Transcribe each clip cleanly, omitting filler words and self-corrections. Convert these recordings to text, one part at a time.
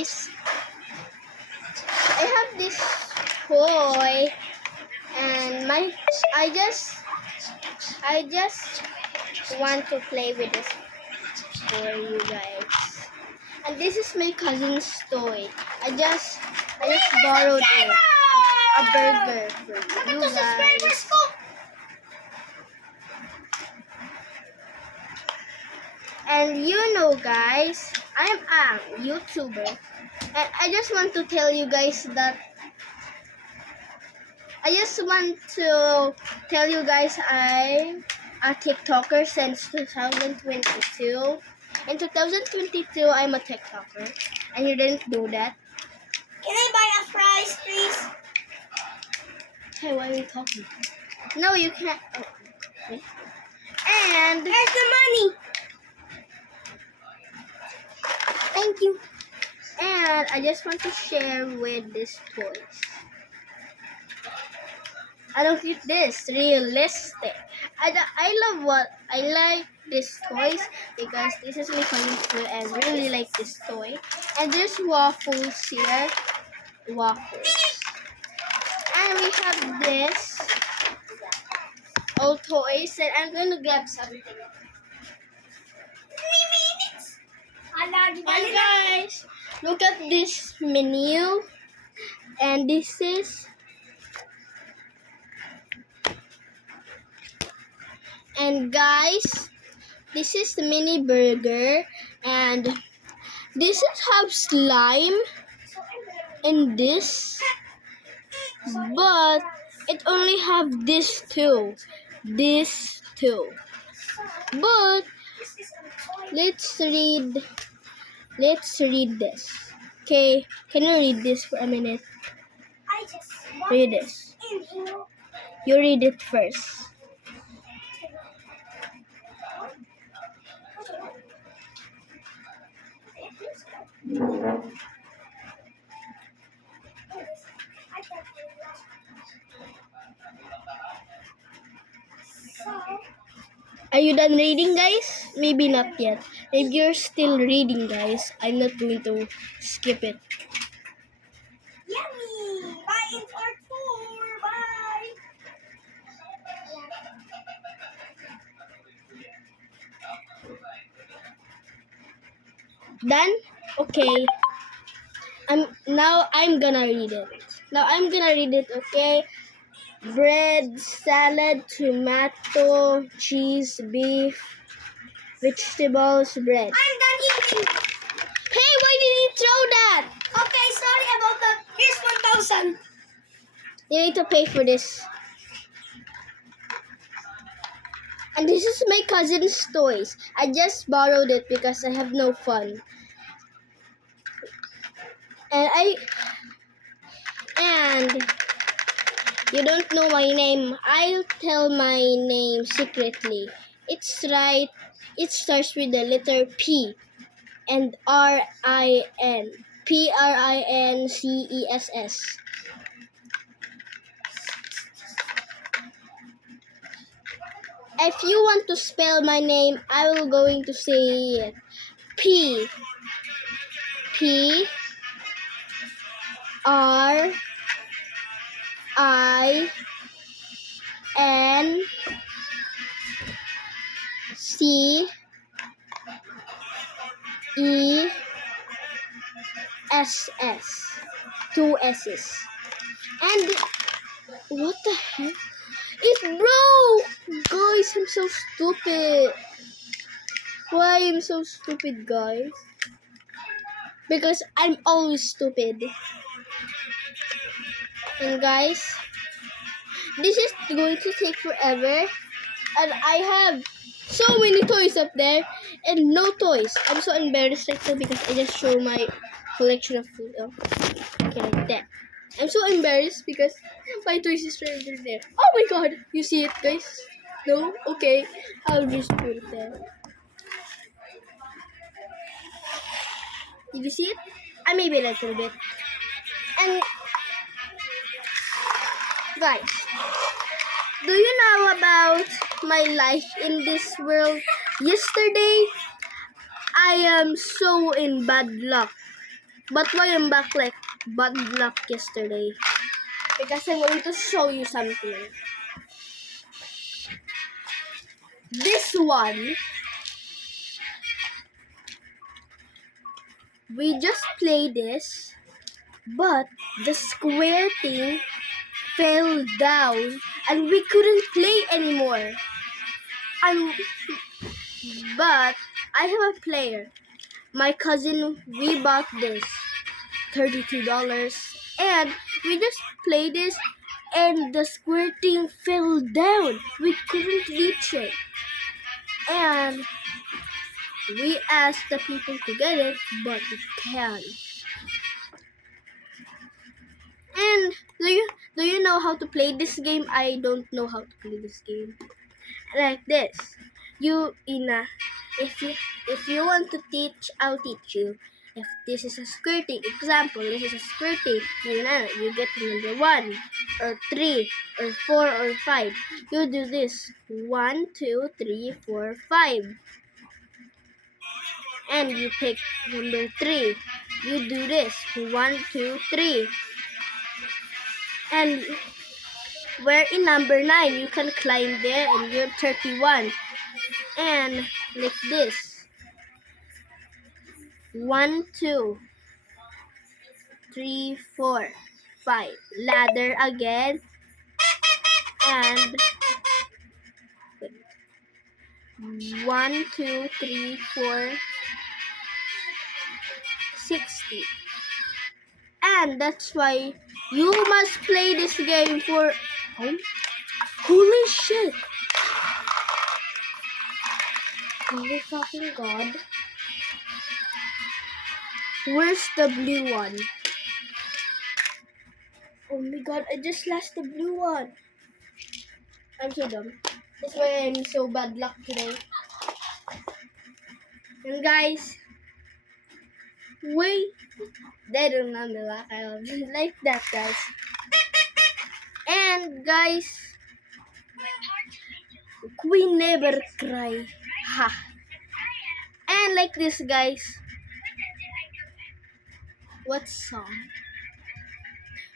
guys, I have this toy, and I just want to play with this for you guys. And this is my cousin's toy. I just borrowed it. A burger for you guys. And you know, guys, I'm a YouTuber, and I just want to tell you guys that I'm a TikToker since 2022. In 2022, I'm a TikToker, and you didn't know that. Can I buy a fries, please? Hey, why are you talking? No, you can't. Oh, wait. And Where's the money? thank you. And I just want to share with these toys. I don't think this realistic. I like these toys because this is my favorite toy. I really like this toy. And there's waffles here. Waffles. And we have this old toys, and I'm gonna grab something. 3 minutes. And guys, look at this menu. And this is this is the mini burger, and this is have slime in this, but it only have this two. But let's read this. Okay, can you read this for a minute? I just Read this. You read it first. Are you done reading, guys? Maybe not yet. If you're still reading, guys, I'm not going to skip it. Yummy! Buy it for 4. Bye! Done? Okay. I'm gonna read it. Okay. Bread, salad, tomato, cheese, beef, vegetables, bread. I'm done eating. Hey, why did you throw that? Okay, sorry about that. Here's 1,000. You need to pay for this. And this is my cousin's toys. I just borrowed it because I have no fun. And you don't know my name. I'll tell my name secretly. It's right. It starts with the letter P and R-I-N. Princes. If you want to spell my name, I will going to say it. P R I N C E S S. 2 S's. And what the heck? It broke! Guys, I'm so stupid. Why I'm so stupid, guys? Because I'm always stupid. And guys, this is going to take forever. And I have so many toys up there and no toys. I'm so embarrassed right now because I just showed my collection of food. Okay, like that. I'm so embarrassed because my toys is right there. Oh my god! You see it, guys? No? Okay. I'll just put it there. Did you see it? Maybe a little bit. And guys, do you know about my life in this world? Yesterday, I am so in bad luck. But why I'm back like bad luck yesterday? Because I'm going to show you something. This one, we just play this, but the square thing fell down and we couldn't play anymore. But I have a player. My cousin, we bought this $32 and we just played this and the square thing fell down. We couldn't reach it. And we asked the people to get it, but we can't. And do you know how to play this game? I don't know how to play this game. Like this. If you want to teach, I'll teach you. If this is a skirting, example, this is a skirting, you get number 1 or 3 or 4 or 5. You do this 1, 2, 3, 4, 5. And you pick number 3. You do this 1, 2, 3. And we're in number 9. You can climb there and you're 31. And like this. 1, 2, 3, 4, 5. Ladder again. And 1, 2, 3, 4, 60. And that's why you must play this game for... Oh, holy shit! Holy fucking god. Where's the blue one? Oh my god, I just lost the blue one. I'm so dumb. That's why I'm so bad luck today. And guys, wait. They don't know the luck. I don't like that, guys. And guys, we never cry. Ha. And like this, guys. What song?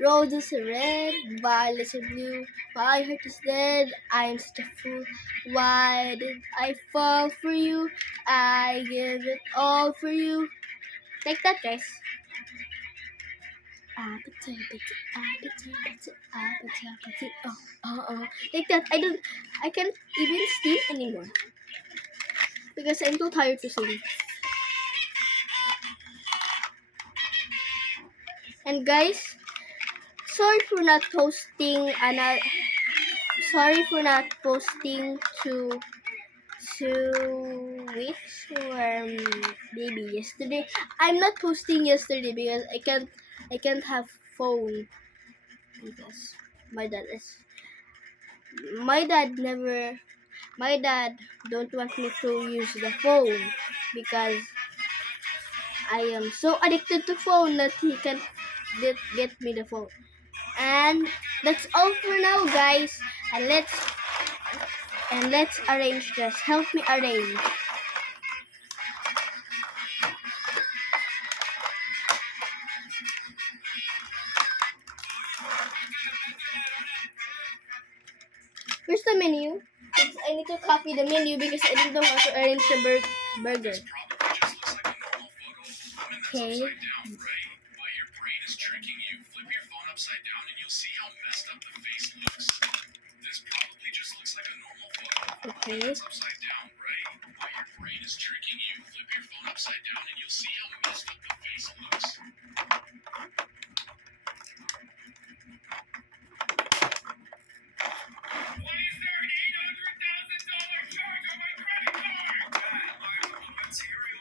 Roses are red, violets are blue. My heart is dead. I'm such a fool. Why did I fall for you? I give it all for you. Like that, guys. Oh. Like that. I can't even sing anymore. Because I'm too tired to sing. And guys, sorry for not posting 2 weeks or maybe yesterday. I'm not posting yesterday because I can't have phone because my dad don't want me to use the phone because I am so addicted to phone that he can't get me the phone. And that's all for now, guys. And let's arrange this. Help me arrange. Where's the menu? I need to copy the menu because I didn't know how to arrange the burger. Okay. Okay. Upside down, right? While your brain is tricking you, flip your phone upside down and you'll see how messed up the face looks. Why is there an $800,000 charge on my credit card? Material.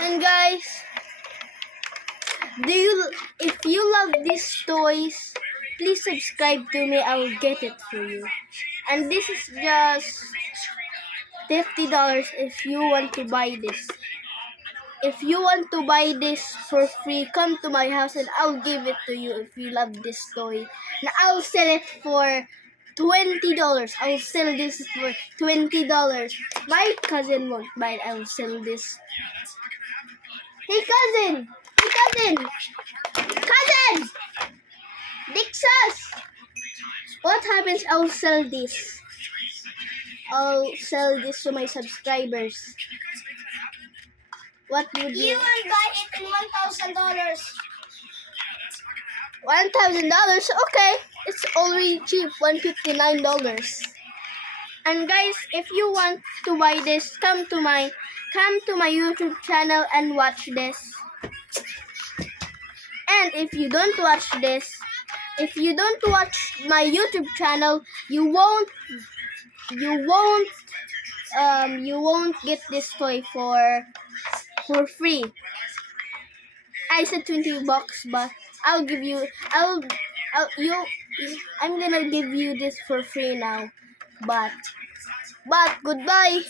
And guys, if you love these toys, please subscribe to me. I will get it for you. And this is just $50 if you want to buy this. if you want to buy this for free, come to my house and I'll give it to you if you love this toy. And I'll sell it for $20. I'll sell this for $20. My cousin won't buy it. I'll sell this. Hey cousin! Hey cousin! Cousin! Dixas! What happens? I'll sell this. I'll sell this to my subscribers. What would You you? will buy it in $1,000. $1,000? Okay. It's already cheap. $159. And guys, if you want to buy this, come to my YouTube channel and watch this. And if you don't watch this, if you don't watch my YouTube channel, you won't get this toy for free. I said $20, but I'm gonna give you this for free now. But goodbye.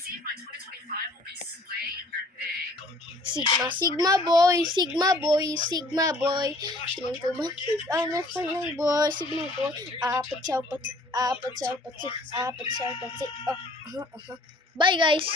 Sigma boy. Sigma boy. Sigma boy. Sigma boy. Bye guys.